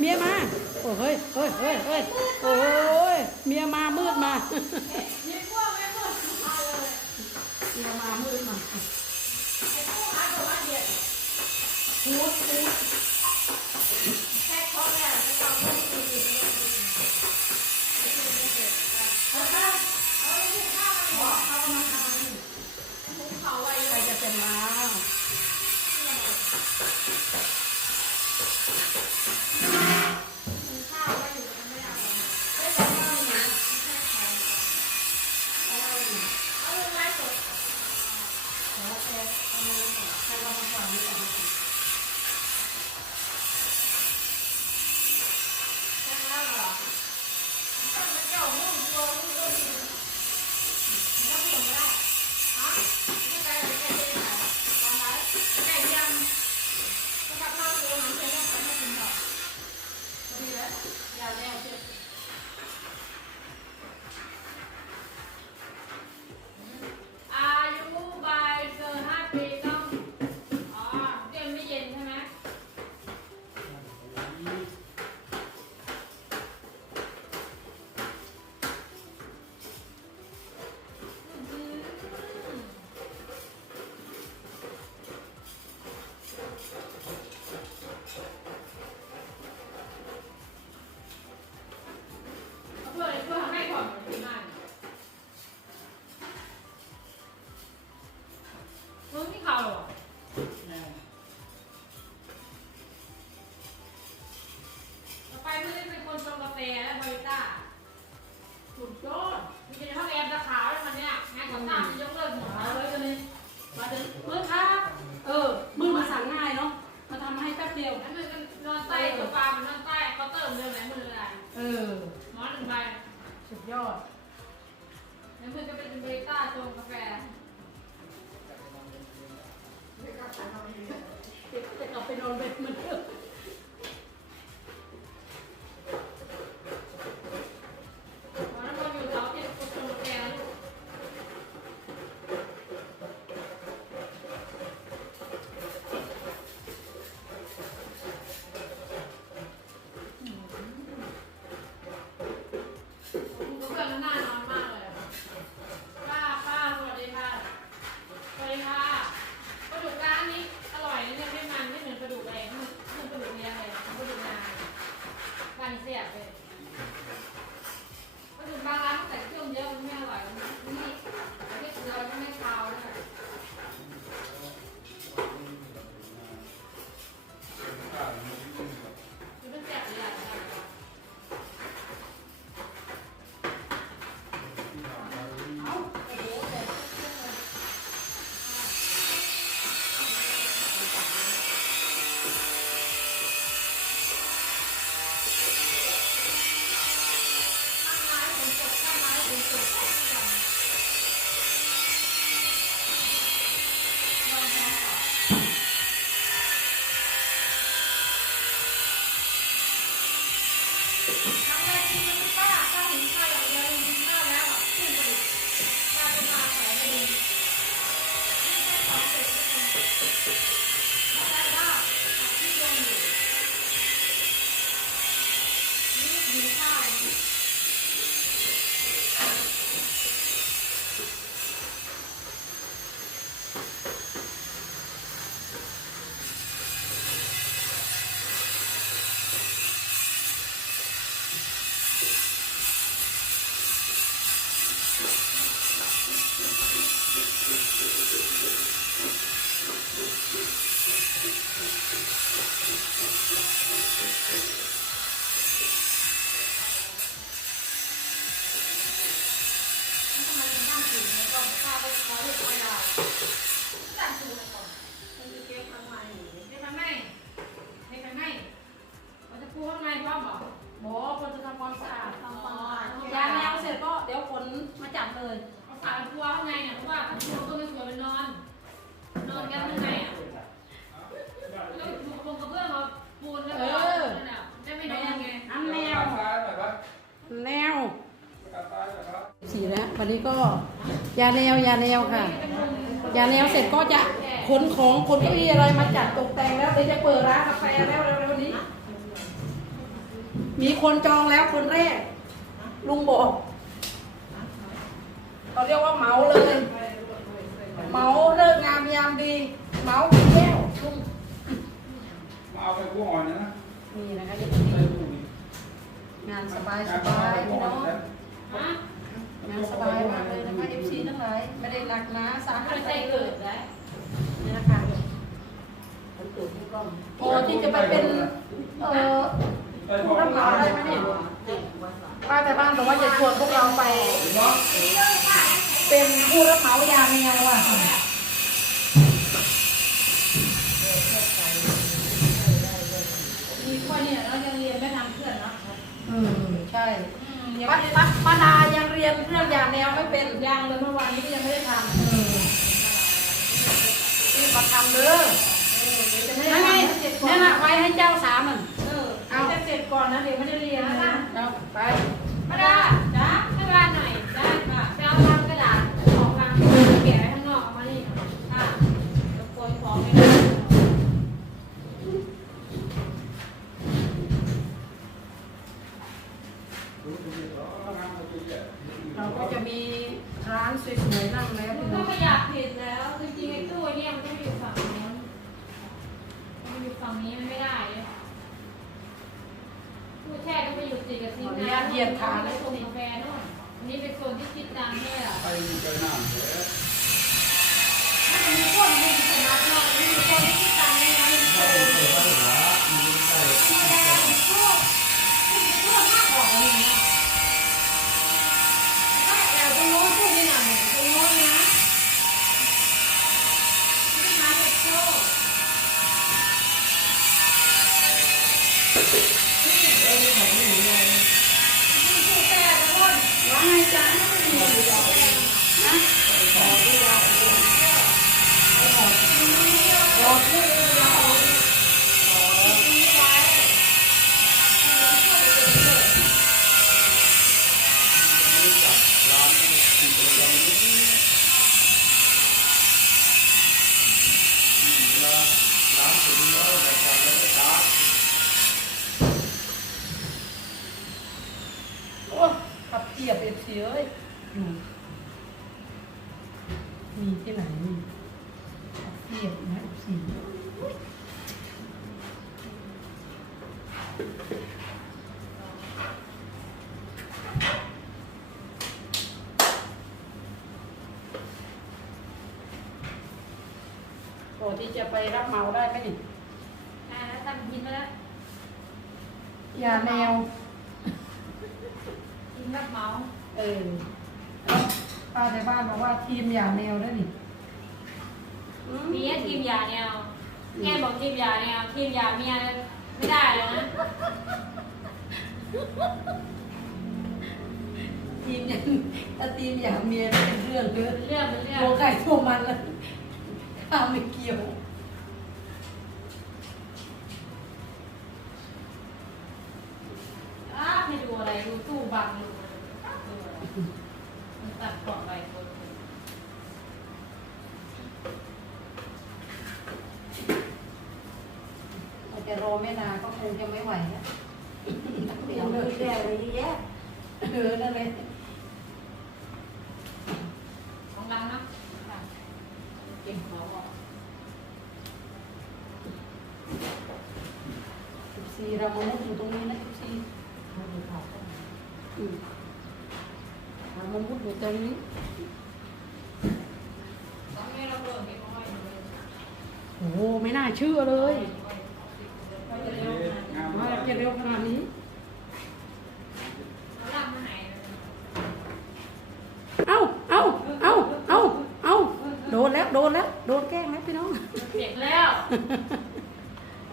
เมียมา โอ้เฮ้ยเฮ้ยเฮ้ยเฮ้ยโอ้ยเมียมามืดมาเมียมามืดมาไอ้ผู้หาตัวเดียดหูหู ยาแนวยาแนวค่ะยาแนวเสร็จก็จะขนของขนก็มีอะไรมาจัดตกแต่งแล้วเดี๋ยวจะเปิดร้านกาแฟแล้วเร็วๆนี้ มีคนจองแล้วคนแรก ลุงบอกเขาเรียกว่าเหมาเลยเหมาเลิกงามยามดีเหมาแก้วลุงมาเอาไปกู้อ่อนนะนี่นะคะงานสบายสบายพี่น้อง นะฮะงานสบายมากเลยนะคะ FC ทั้งหลายไม่ได้หนักหนาสาหัไม่สใช่เกิดได้นี่นะคะโอ้ที่จะไปเป็นเอ่อไปพอผู้รับเหมาได้ไหมเนี่ยป้าแต่บ้านบอกว่าจะชวนพวกเราไปเนาะเป็นผู้รับเหมายาแมวอะมีคนเนี่ยเรายังเรียนไม่ทำเพื่อนเนาะอืมใช่อืมยัง ป้าไม่ได้ป้าป้าดายังเรียนเรื่องยาแมวไม่เป็นยังเลยเมื่อวานนี้ก็ยังไม่ได้ทำอืมนี่มาทำเด้อจะไม่นั่ได้นไงทำเสร็จก่อนนั่นน่ะไว้ให้เจ้าสามมันเออเอาจะเสร็จก่อนนะเดี๋ยวไม่ได้เรียนนะเอาไปมาดาจ้าให้บ้านหน่อยได้ค่ะไปเอาลังกระดาษของลังแกะไว้ข้างนอกเอามานี่ค่ะเดี๋ยวโกยของไปเลย เราก็จะมีร้านสวยๆนั่งแล้ว มั พี่ น น้ ก็ อง ไม่อยากผิดแล้วจริงๆไอ้ตู้เนี่ยมันต้องอยู่ฝั่งนู้นมันอยู่ฝั่งนี้มันไม่ได้เลยตู้แช่ก็ไปอยู่ติดกับซิงค์น้ำไปส่งกาแฟนู่นอันนี้เป็นโซนที่คิดตังค์ให้อะ ไปไปหน้าเถอะ มันมีคนมีสมาร์ทโฟนมีคนที่คิดตังค์ให้นะมีโซนธรรมดามีโชคมีโชคมากกว่าอะไรอย่างเงี้ยถ้าแอบตรงโน้นพูดนี่หน่อยตรงโน้นนะไม่มาเด็กโชค ว่าไงจ๊ะนะโอ้ขับเทียบเอฟ ซีเอ้ยอืมมีที่ไหนมีขับเทียบนะเอฟซีโอ้ที่จะไปรับเหมาได้ไหมนี่อ่าแล้วทำกินแล้วยาแนวกินรับเหมา เออป้าในบ้านบอกว่าทีมยาแนวได้นี่อืมมีแค่ทีมยาแนวแง่บอกทีมยาแนวทีมยาเมียไม่ได้เลยนะทีมยังถ้าทีมอยากเมียเป็นเรื่องเยอะเรื่องเป็นเรื่องตัวใครตัวมันเลยข้าไม่เกี่ยวอ้าให้ดูอะไรดูตู้บังดู มันตัดกล่องไปคนเราจะรอไม่นานก็คงจะไม่ไหวแล้วเดี๋ยวมีแดดอะไรเยอะแยะเออนั่นเลย ของรังนะเก่งเขาอะ สิบสี่เรามามุดอยู่ตรงนี้นะสิบสี่ มาดูข่าวกัน อืมเรามามุดอยู่ตรงนี้ ตอนนี้เราเปิดเก็บเอาไว้เลย โอ้โหไม่น่า เชื่อเลยไว้จะเร็วขนาดนี้งานว่าจะเร็วขนาดนี้เอาล่างมาไหนเลยเอ้าเอ้าเอ้าเอ้าเอ้าโดนแล้ว โดนแล้ว โดนแกล้งแล้วพี่น้องเปียกแล้ว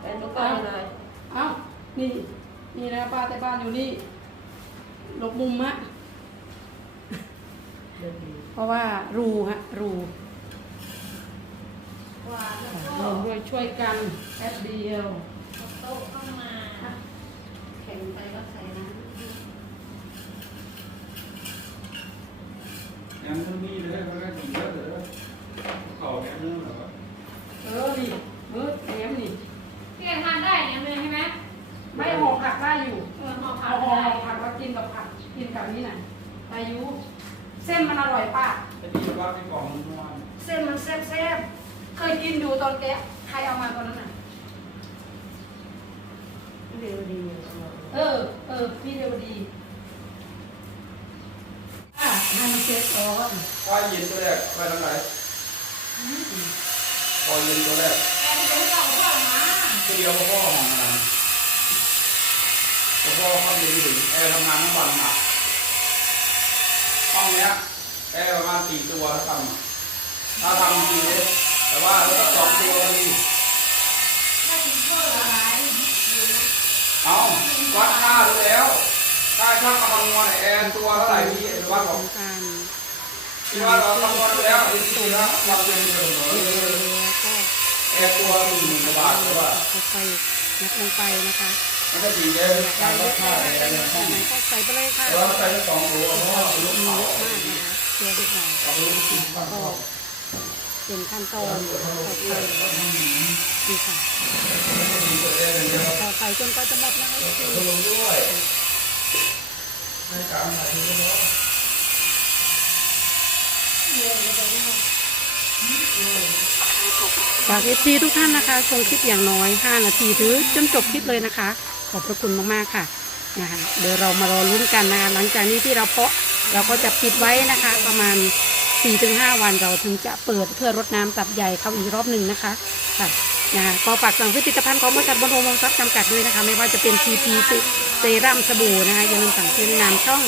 เป็นลูกก้อนเลยเอ้านี่ นี่นะป้าแต่บ้านอยู่นี่หลบมุมฮะเดินดีเพราะว่ารูฮะรู วางแล้วรก็วมด้วยช่วยกันแป๊บเดียวโต๊ะเข้ามาแข่งไปก็ใส่นะยังมันมีเลยมันก็ถึงเยอะเลยเขาแค่นึงเหรอเออนี่เออแหนมนี่พี่กันทานได้เนี่ยเลยใช่ไหมไม่หอกหักได้อยู่เออหอมกินกับผักกินกับนี่น่ะอายุ เส้นมันอร่อยป้าไอ้ที่ว่าพี่กล่องนวลเส้นมันแซ่บๆ เคยกินอยู่ตอนแกะใครเอามาตอนนั้นน่ะ เร็วดีเออ เออ พี่เรวดีอะให้มันเซ็ตร้อนว่าเย็นตัวแรกไปทางไหนพอเย็นตัวแรกแกจะไปเอาพ่อมาตัวเดียวพ่อของงานพ่อเขาเย็นถึงแอร์ทำงานทั้งวันหนักห้องเนี้ยแอร์ประมาณสี่ตัวถ้าทำถ้าทำจริงเลย แต่ว่าถ้าสองตัวก็ดีถ้ากินเพิ่มอะไรเอาวัดค่าดูแล้วค่าช่างคำนวณแอร์ตัวเท่าไหร่พี่วัดของการที่ว่าเราคำนวณไปแล้วจริงๆแล้วเราเป็นเสมอก็แอร์ตัวหนึ่งหมื่นกว่าบาทหรือว่าค่อยๆนับลงไปนะคะมันก็จริงเลยการวัดค่าแอร์ในห้องไหนก็ใส่ไปเลยค่ะแต่ว่าใส่ทั้งสองตัวเพราะว่าลูกมีเขาเยอะมากนะคะตัวเล็กหน่อยเอาลูกกินบ้างก็ เป็นขั้นตอนต่อไปดีค่ะต่อไปจนก็จะหมดนะคะคือลงด้วยในการก็ได้ฝากเอฟซีทุกท่านนะคะชมคลิปอย่างน้อย 5 นาทีหรือจนจบคลิปเลยนะคะ ขอบพระคุณมากๆค่ะนะคะเดี๋ยวเรามารอลุ้นกันนะคะหลังจากนี้ที่เราเพาะเราก็จะปิดไว้นะคะประมาณ 4-5 วันเราถึงจะเปิดเพื่อรดน้ำตัดใหญ่เข้าอีกรอบหนึ่งนะคะค่ะนะคะก็ฝากสั่งผลิตภัณฑ์ของบริษัทบนโฮมวงทรัพย์จำกัดด้วยนะคะ ไม่ว่าจะเป็น TP เซรั่มสบู่นะคะอย่าลืมสั่งซื้อในนามช่อง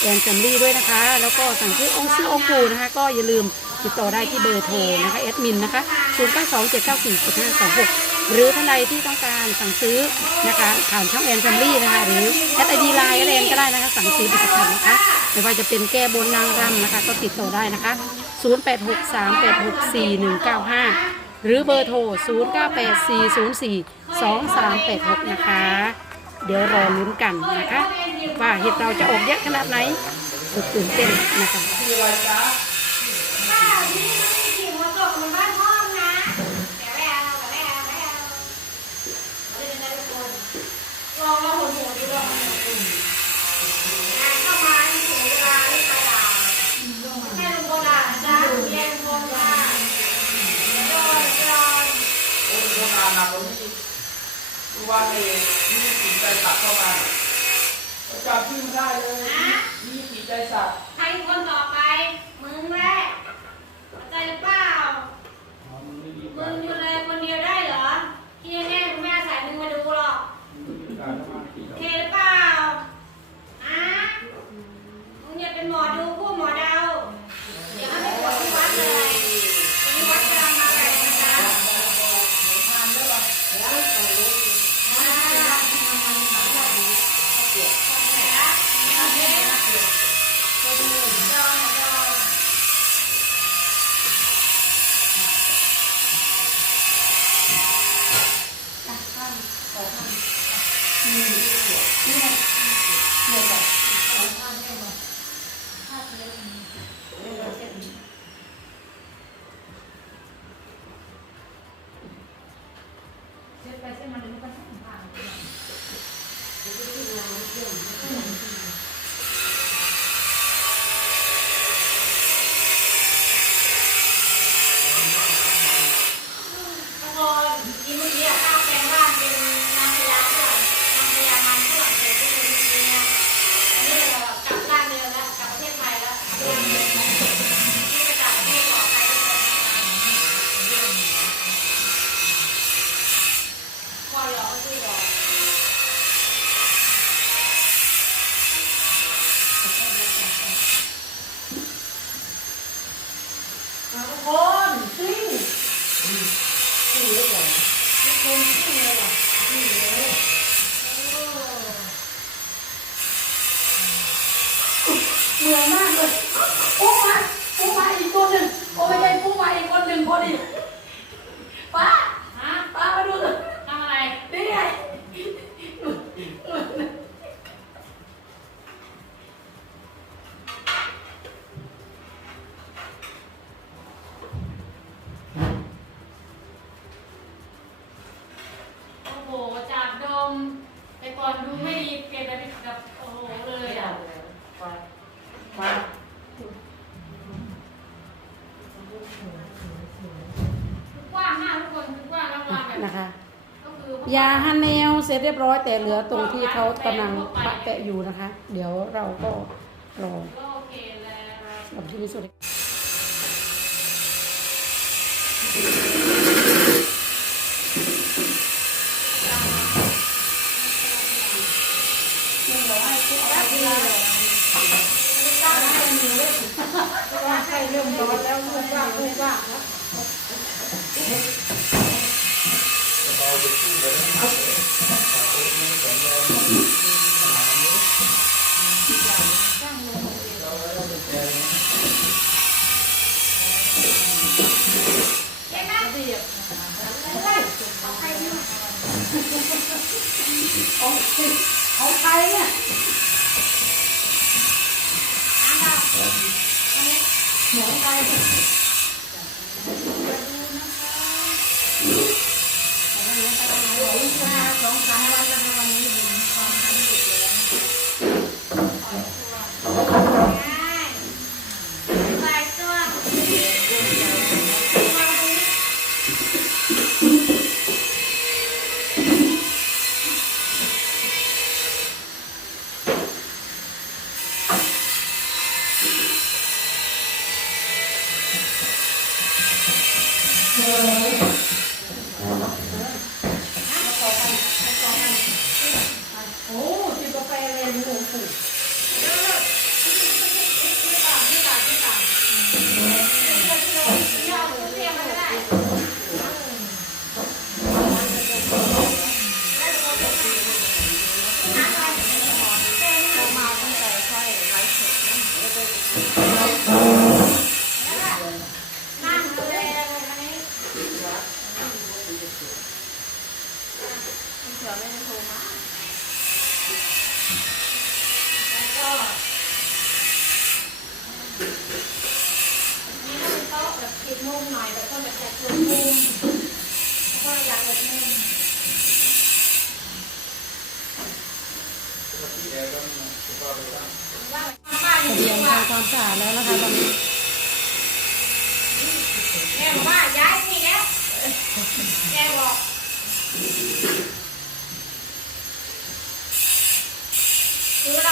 แอนแฟมลี่ด้วยนะคะ แล้วก็สั่งซื้อองค์ซื้อองค์ปูนะคะ ก็อย่าลืมติดต่อได้ที่เบอร์โทรนะคะแอดมินนะคะ 0 หรือท่านใดที่ต้องการสั่งซื้อนะคะผ่านช่องแอนแฟมลี่นะคะหรือแอดไอดีไลน์อะไรก็ได้นะคะสั่งซื้อผลิตภัณฑ์นะคะไม่ว่าจะเป็นแก้บนนางรำนะคะ ก็ติดต่อได้นะคะ 0863864195 หรือเบอร์โทร 0984042386 นะคะ เดี๋ยวรอลุ้นกันนะคะ ว่าเห็ดเราจะออกเยอะขนาดไหนสุดตื่นเต้นนะคะ เสร็จเรียบร้อยแต่เหลือตรงที่เขากำลังปะแปะอยู่นะคะ เดี๋ยวเราก็รอก็โอเคแล้วสำหรับที่นี่สวัสดี ของใครเนี่ยโ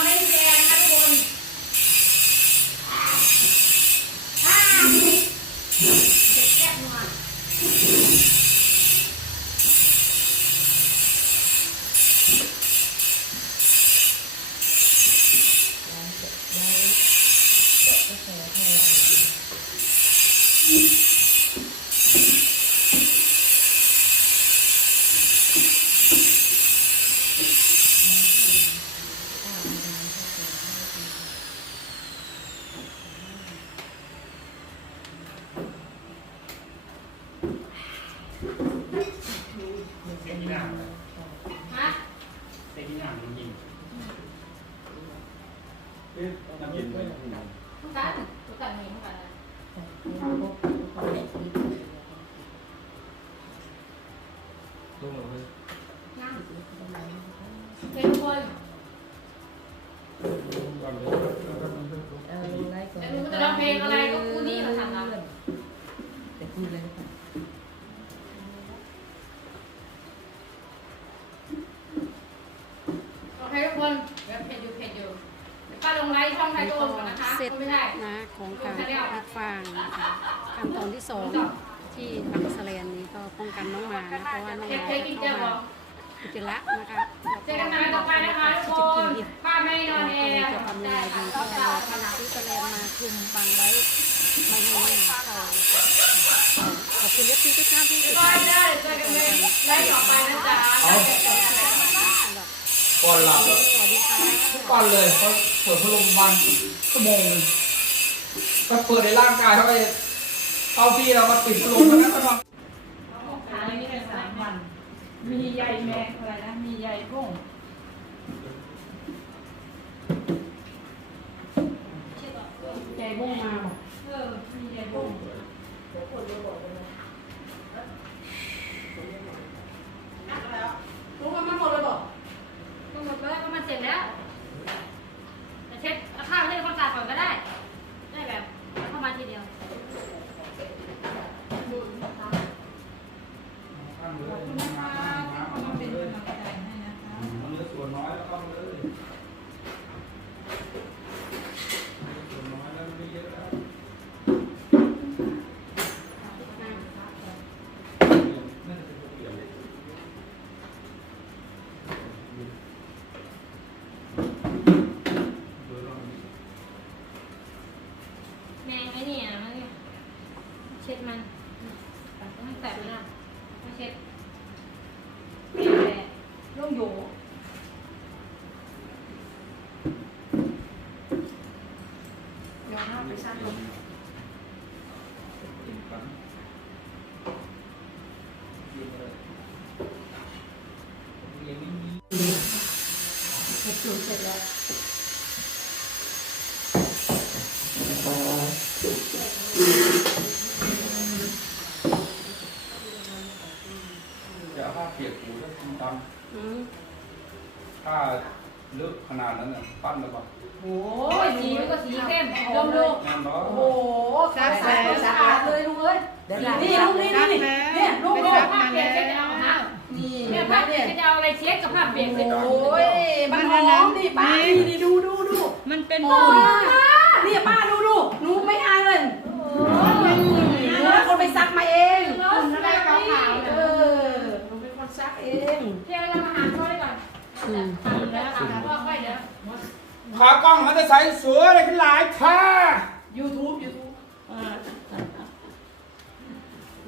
คือเราไม่ได้แรงนะทุกคนห้าสิบเจ็ดแก้มมา เสียงที่หน้า ฮะ เสียงที่หน้ามันยิง เอ๊ะน้ำเย็นไปทุ จจาระนะคะเจอกันใหม่ต่อไปนะคะทุกคนป้าไม่นอนแอเราร์จะทำยังไงดีก็เลยทำซื้อสแลนมาคลุมบังไว้ไม่ให้น้องหมาเข้าขอบคุณเอฟซีทุกท่านที่ติดก็ตามได้เจอกันเลยไลฟ์ต่อไปนะจ๊ะก่อนหลับอะสวัสดีค่ะทุกวันเลยเขาเปิดพัดลมวันชั่วโมงหนึงก็เปิดในร่างกายเขาไปเอาที่เรามาปิดพัดลมมันนั้นก็ทำ อันนี้เป็นสามวัน มีใยแมงอะไรนะ มีใยพุ่งใจบุ้งมาบอกเออ มีใยพุ่งรู้ว่ามันหมดเลยบอกก็หมดแล้วก็มันเสร็จแล้วจะเช็ดเอาข้าวให้ความสะอาดก่อนก็ได้ ได้แบบเข้ามาทีเดียว ขอบคุณนะคะที่เข้ามาเป็น เอาไปซัก กินกันกินเลยเรียนไม่มี เสร็จจุเสร็จแล้ว จะเอาผ้าเปียกปูแล้วทำตาม อืม ผ้าลึกขนาดนั้นน่ะปั้นแล้วก็ โอ้ โอ้ยสีมันก็สีเข้มดมดู แน่นอน โหซักสะอาดสะอาดเลยลุงเอ้ย นี่ลุงนี่นี่เนี่ยลุงไปลุงซักผ้าเปียกเช็ดเอาฮะนี่เนี่ยเห็นไหมผ้าเปียเนี่ยกจะเอาอะไรเช็ดกับผ้าเปียกเสร็จโอ้ยมันหอมดิป้านี่นี่ดูดูดูมันเป็นโอ้ยนี่ป้าดูดูหนูไม่อายเลยหนูเป็นคนไปซักมาเองคุณอะไรขาวๆเอเนี่ยอหนูเป็นคนซักเองเทเรามาหาช่วยก่อนอืมแล้วก็ค่อยเดี๋ยวขากล้องมันจะใส่สวยอะไรขึ้นหลายค่ะยูทูบยูทูบ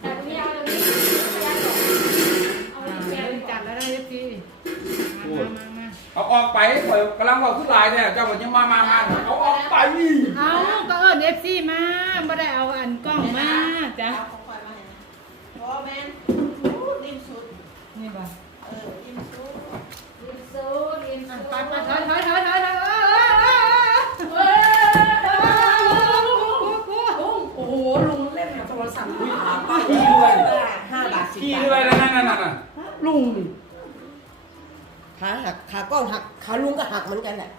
แต่ตรงนี้เอาตรงนี้เอาไปเปลี่ยนจัดแล้วได้พี่ เอาออกไปข่อยกำลังบอกขึ้นหลายเนี่ยเจ้าบอกยังมามามาเอาออกไปเอาก็เอิญเอฟซีมาไม่ได้เอาอันกล้องมาจ้ะเอาของข่อยมาให้นะเพราะว่าแม่นริมสุด นี่บ่เออริมสุดอินซูอินซูไปไปถอยถอยถอยถอยถอยเออเออเออเฮ้ยเออลุงโอ้โหลุงเล่นกับโทรศัพท์ลุงหาป้าขี้ด้วยห้าบาทสิบขี้บาทด้วยนะนั่นนั่นนั่นลุง ขาหักขากล้องหักขาลุงก็หักเหมือนกันแหละ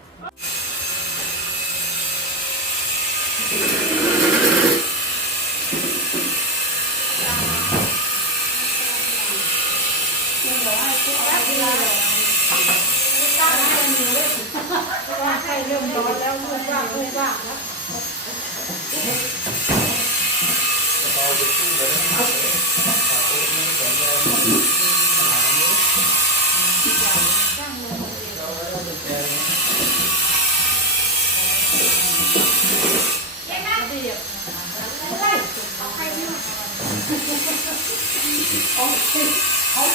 ใครเริ่มร้อนแล้วลุงว่าลุงว่าแล้วของใคร เนี่ยของ